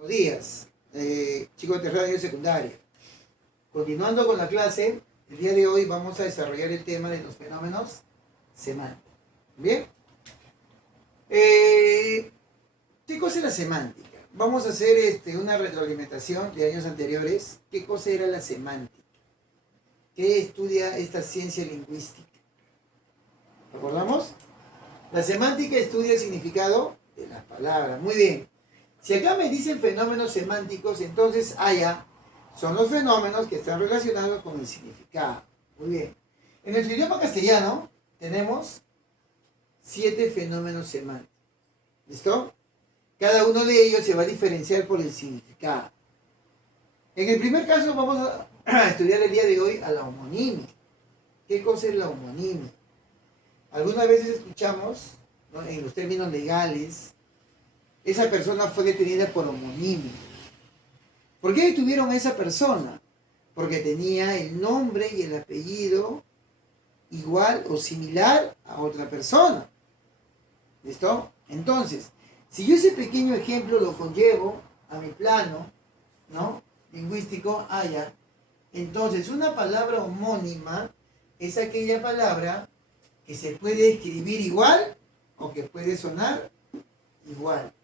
Buenos días, chicos de radio secundaria. Continuando con la clase, el día de hoy vamos a desarrollar el tema de los fenómenos semánticos. ¿Bien? ¿Qué cosa es la semántica? Vamos a hacer una retroalimentación de años anteriores. ¿Qué cosa era la semántica? ¿Qué estudia esta ciencia lingüística? ¿Recordamos? La semántica estudia el significado de las palabras. Muy bien. Si acá me dicen fenómenos semánticos, entonces allá son los fenómenos que están relacionados con el significado. Muy bien. En nuestro idioma castellano tenemos 7 fenómenos semánticos. ¿Listo? Cada uno de ellos se va a diferenciar por el significado. En el primer caso vamos a estudiar el día de hoy a la homonimia. ¿Qué cosa es la homonimia? Algunas veces escuchamos, ¿no?, en los términos legales, esa persona fue detenida por homonimia. ¿Por qué detuvieron a esa persona? Porque tenía el nombre y el apellido igual o similar a otra persona. ¿Listo? Entonces, si yo ese pequeño ejemplo lo conllevo a mi plano, ¿no?, lingüístico, allá, entonces una palabra homónima es aquella palabra que se puede escribir igual o que puede sonar igual.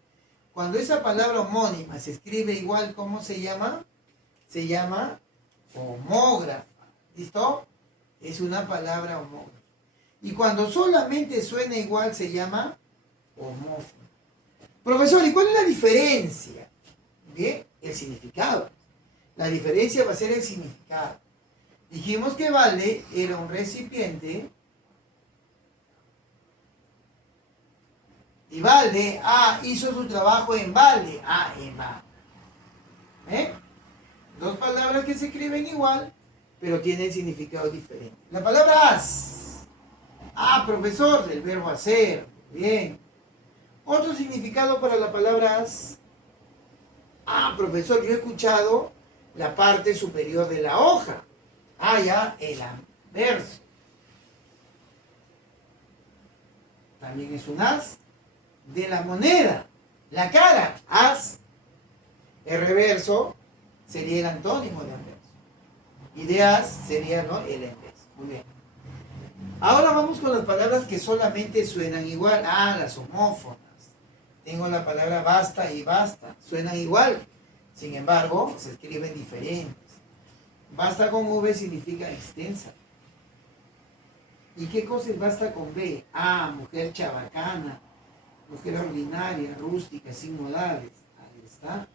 Cuando esa palabra homónima se escribe igual, ¿cómo se llama? Se llama homógrafa. ¿Listo? Es una palabra homógrafa. Y cuando solamente suena igual, se llama homófono. Profesor, ¿y cuál es la diferencia? Bien, el significado. La diferencia va a ser el significado. Dijimos que balde era un recipiente. Y balde, hizo su trabajo en balde. En balde. Dos palabras que se escriben igual, pero tienen significado diferente. La palabra haz. Profesor, del verbo hacer. Bien. Otro significado para la palabra haz. Profesor, yo he escuchado la parte superior de la hoja. Ya, el anverso. También es un haz. De la moneda, la cara, haz. El reverso sería el antónimo de anverso. Y de haz sería, ¿no?, el inverso. Muy bien. Ahora vamos con las palabras que solamente suenan igual. Las homófonas. Tengo la palabra basta y basta. Suenan igual. Sin embargo, se escriben diferentes. Basta con V significa extensa. ¿Y qué cosa es basta con B? Mujer chabacana. Mujer ordinaria, rústica, sin modales. Ahí está.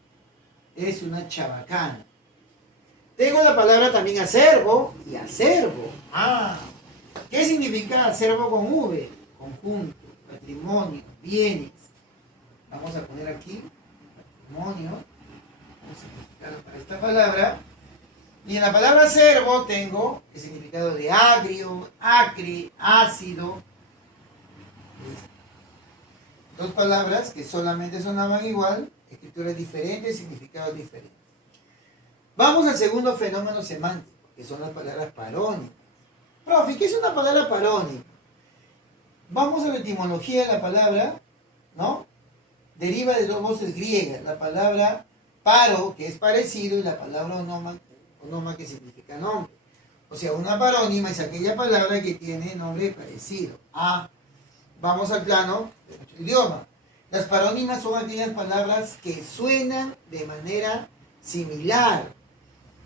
Es una chabacana. Tengo la palabra también acervo y acervo. ¿Qué significa acervo con V? Conjunto, patrimonio, bienes. Vamos a poner aquí patrimonio. Vamos a significarlo para esta palabra. Y en la palabra acervo tengo el significado de agrio, acre, ácido. ¿Listo? Dos palabras que solamente sonaban igual, escrituras diferentes, significados diferentes. Vamos al segundo fenómeno semántico, que son las palabras parónimas. Profe, ¿qué es una palabra parónima? Vamos a la etimología de la palabra, ¿no? Deriva de dos voces griegas, la palabra paro, que es parecido, y la palabra onoma, que significa nombre. O sea, una parónima es aquella palabra que tiene nombre parecido. Vamos al plano de nuestro idioma. Las parónimas son aquellas palabras que suenan de manera similar,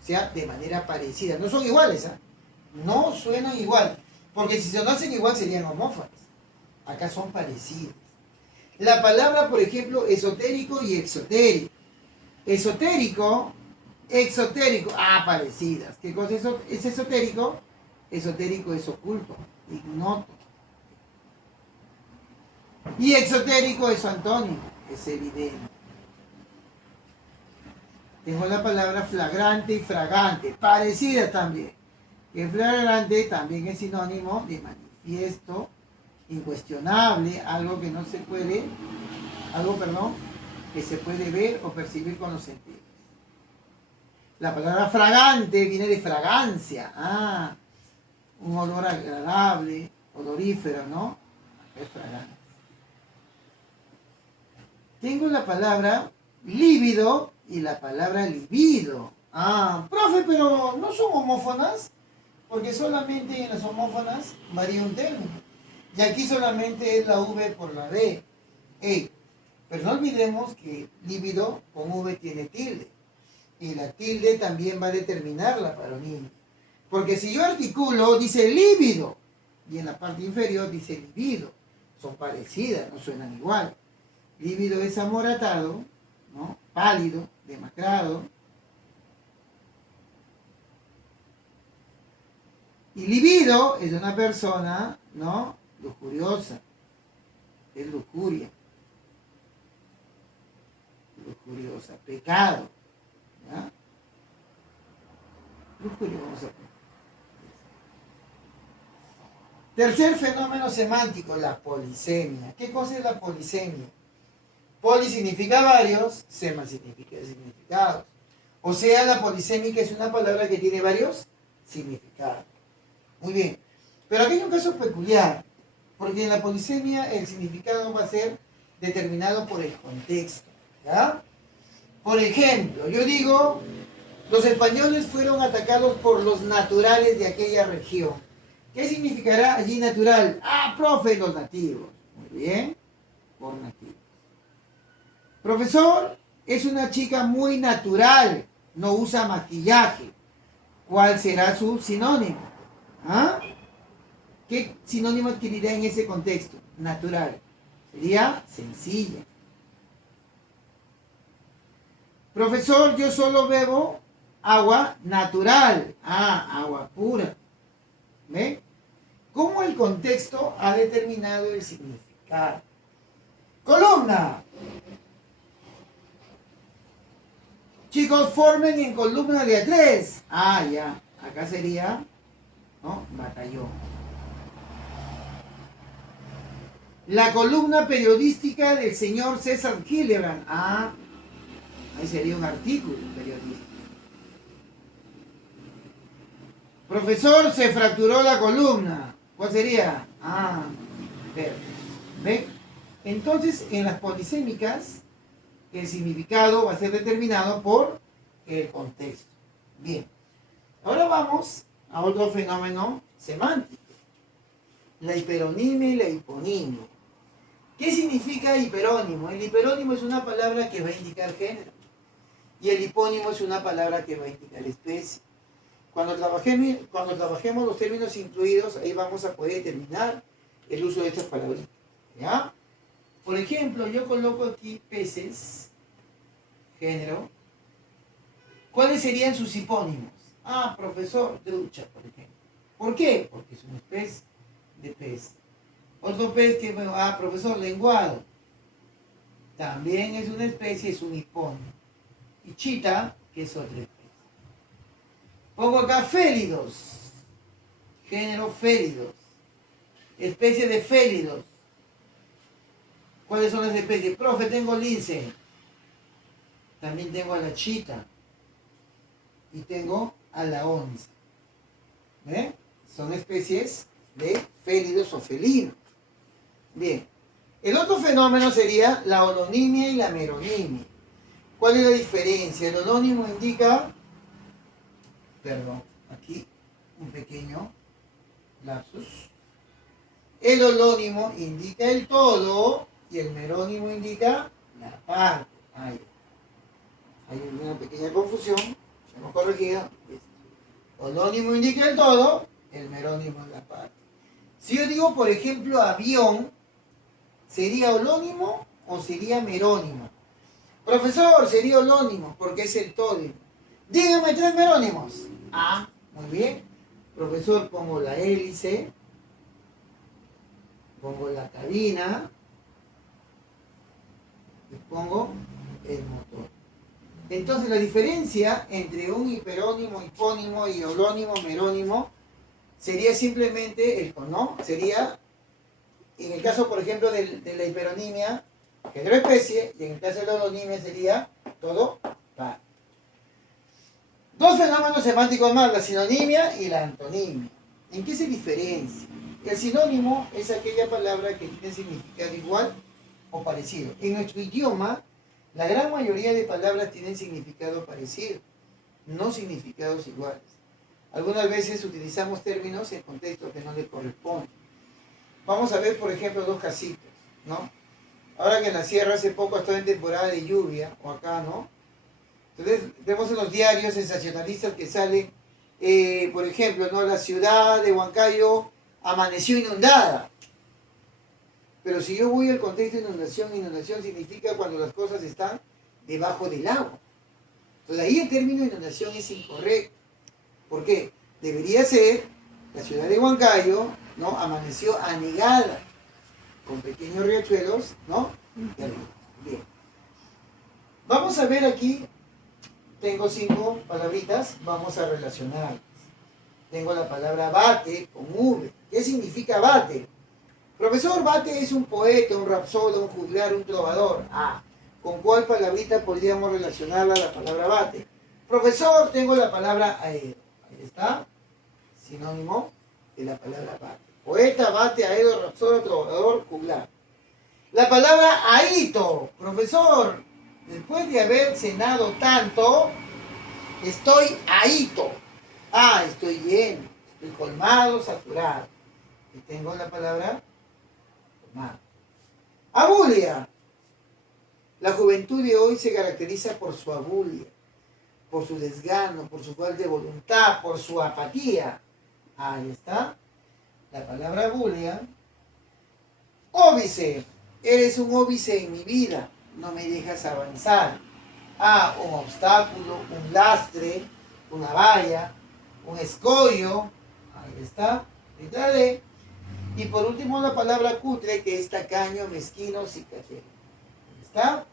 o sea, de manera parecida. No son iguales, no suenan igual, porque si sonasen igual serían homófonas. Acá son parecidas. La palabra, por ejemplo, esotérico y exotérico. Esotérico, exotérico, parecidas. ¿Qué cosa es esotérico? Esotérico es oculto, ignoto. Y exotérico es antónimo, es evidente. Tengo la palabra flagrante y fragante, parecidas también. Que flagrante también es sinónimo de manifiesto, incuestionable, algo que no se puede, que se puede ver o percibir con los sentidos. La palabra fragante viene de fragancia, un olor agradable, odorífero, ¿no? Es fragante. Tengo la palabra lívido y la palabra libido. Ah, profe, pero ¿no son homófonas? Porque solamente en las homófonas varía un término. Y aquí solamente es la V por la B. Ey, pero no olvidemos que líbido con V tiene tilde. Y la tilde también va a determinar la paronímica. Porque si yo articulo, dice lívido. Y en la parte inferior dice libido. Son parecidas, no suenan igual. Lívido es amoratado, ¿no? Pálido, demacrado. Y libido es una persona, ¿no? Lujuriosa. Es lujuria. Lujuriosa. Pecado. ¿Ya? Lujuria, vamos a poner. Tercer fenómeno semántico, la polisemia. ¿Qué cosa es la polisemia? Poli significa varios, sema significa significados. O sea, la polisémica es una palabra que tiene varios significados. Muy bien. Pero aquí hay un caso peculiar, porque en la polisemia el significado va a ser determinado por el contexto. ¿Ya? Por ejemplo, yo digo, los españoles fueron atacados por los naturales de aquella región. ¿Qué significará allí natural? Ah, profe, los nativos. Muy bien, por nativos. Profesor, es una chica muy natural, no usa maquillaje. ¿Cuál será su sinónimo? ¿Ah? ¿Qué sinónimo adquirirá en ese contexto? Natural. Sería sencilla. Profesor, yo solo bebo agua natural. Ah, agua pura. ¿Ve? ¿Cómo el contexto ha determinado el significado? Columna. Chicos, formen en columna de a 3. Ah, ya. Acá sería, ¿no? Batallón. La columna periodística del señor César Hildebrand. Ah, ahí sería un artículo periodístico. Profesor, se fracturó la columna. ¿Cuál sería? Ah, ¿ve? Entonces, en las polisémicas, el significado va a ser determinado por el contexto. Bien. Ahora vamos a otro fenómeno semántico. La hiperonimia y la hiponimia. ¿Qué significa hiperónimo? El hiperónimo es una palabra que va a indicar género. Y el hipónimo es una palabra que va a indicar especie. Cuando trabajemos los términos incluidos, ahí vamos a poder determinar el uso de estas palabras. ¿Ya? Por ejemplo, yo coloco aquí peces, género. ¿Cuáles serían sus hipónimos? Ah, profesor, trucha, por ejemplo. ¿Por qué? Porque es una especie de pez. Otro pez que, profesor, lenguado. También es una especie, es un hipónimo. Y chita, que es otra especie. Pongo acá félidos. Género félidos. Especie de félidos. ¿Cuáles son las especies? Profe, tengo lince. También tengo a la chita. Y tengo a la onza. ¿Ve? Son especies de félidos o felinos. Bien. El otro fenómeno sería la holonimia y la meronimia. ¿Cuál es la diferencia? El holónimo indica... Perdón, aquí un pequeño lapsus. El holónimo indica el todo y el merónimo indica la parte. Ahí. Hay una pequeña confusión, hemos corregido. Holónimo indica el todo, el merónimo es la parte. Si yo digo, por ejemplo, avión, ¿sería holónimo o sería merónimo? Profesor, sería holónimo porque es el todo. Dígame 3 merónimos. Ah, muy bien. Profesor, pongo la hélice, pongo la cabina y pongo el motor. Entonces la diferencia entre un hiperónimo, hipónimo y holónimo, merónimo sería simplemente el ¿no? Sería, en el caso, por ejemplo, de la hiperonimia, género especie, y en el caso de la holonimia sería todo par. Dos fenómenos semánticos más, la sinonimia y la antonimia. ¿En qué se diferencia? El sinónimo es aquella palabra que tiene significado igual o parecido. En nuestro idioma, La gran mayoría de palabras tienen significado parecido, no significados iguales. Algunas veces utilizamos términos en contextos que no le corresponden. Vamos a ver, por ejemplo, dos casitos, ¿no? Ahora que en la sierra hace poco estaba en temporada de lluvia, o acá, ¿no? Entonces vemos en los diarios sensacionalistas que salen, por ejemplo, ¿no? La ciudad de Huancayo amaneció inundada. Pero si yo voy al contexto de inundación, inundación significa cuando las cosas están debajo del agua. Entonces ahí el término inundación es incorrecto. ¿Por qué? Debería ser la ciudad de Huancayo, ¿no? Amaneció anegada, con pequeños riachuelos, ¿no? Bien. Vamos a ver aquí, tengo 5 palabritas, vamos a relacionarlas. Tengo la palabra bate con V. ¿Qué significa bate? Profesor, Bate es un poeta, un rapsodo, un juglar, un trovador. Ah, ¿con cuál palabrita podríamos relacionarla a la palabra Bate? Profesor, tengo la palabra aedo. Ahí está, sinónimo de la palabra Bate. Poeta, Bate, aedo, rapsodo, trovador, juglar. La palabra ahito. Profesor, después de haber cenado tanto, estoy ahito. Ah, estoy lleno, estoy colmado, saturado. Y tengo la palabra abulia. La juventud de hoy se caracteriza por su abulia, por su desgano, por su falta de voluntad, por su apatía. Ahí está la palabra abulia. Óbice. Eres un óbice en mi vida, no me dejas avanzar. Ah, un obstáculo, un lastre, una valla, un escollo. Ahí está. Letra D. Y por último la palabra cutre, que es tacaño, mezquino, cicatero. ¿Está?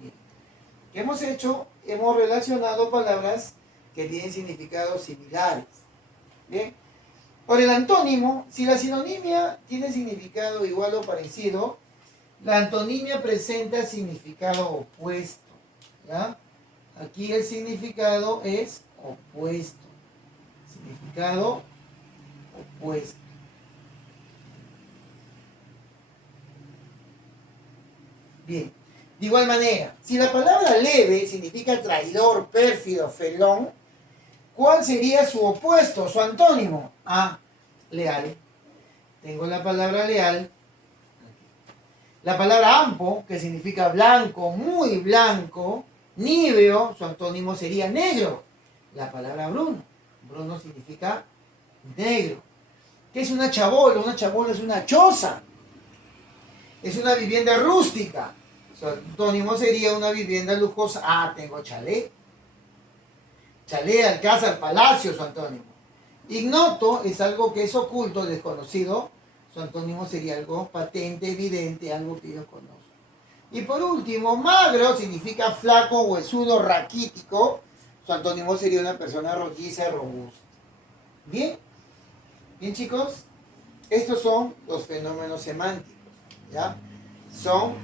Bien. ¿Qué hemos hecho? Hemos relacionado palabras que tienen significados similares. Bien. Por el antónimo, si la sinonimia tiene significado igual o parecido, la antonimia presenta significado opuesto. ¿Ya? Aquí el significado es opuesto. Significado opuesto. Bien, de igual manera, si la palabra leve significa traidor, pérfido, felón, ¿cuál sería su opuesto, su antónimo? Ah, leal. Tengo la palabra leal. La palabra ampo, que significa blanco, muy blanco, níveo, su antónimo sería negro. La palabra bruno. Bruno significa negro. ¿Qué es una chabola? Una chabola es una choza. Es una vivienda rústica. Su antónimo sería una vivienda lujosa. Ah, tengo chalet. Chalet, alcázar, palacio, su antónimo. Ignoto es algo que es oculto, desconocido. Su antónimo sería algo patente, evidente, algo que yo conozco. Y por último, magro significa flaco, huesudo, raquítico. Su antónimo sería una persona rolliza, robusta. Bien, bien chicos, estos son los fenómenos semánticos. ¿Ya? Son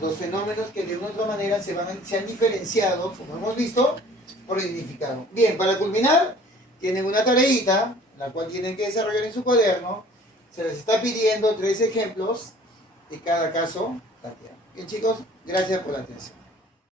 los fenómenos que de una u otra manera se han diferenciado, como hemos visto, por el significado. Bien, para culminar, tienen una tareita, la cual tienen que desarrollar en su cuaderno. Se les está pidiendo 3 ejemplos de cada caso. Bien chicos, gracias por la atención.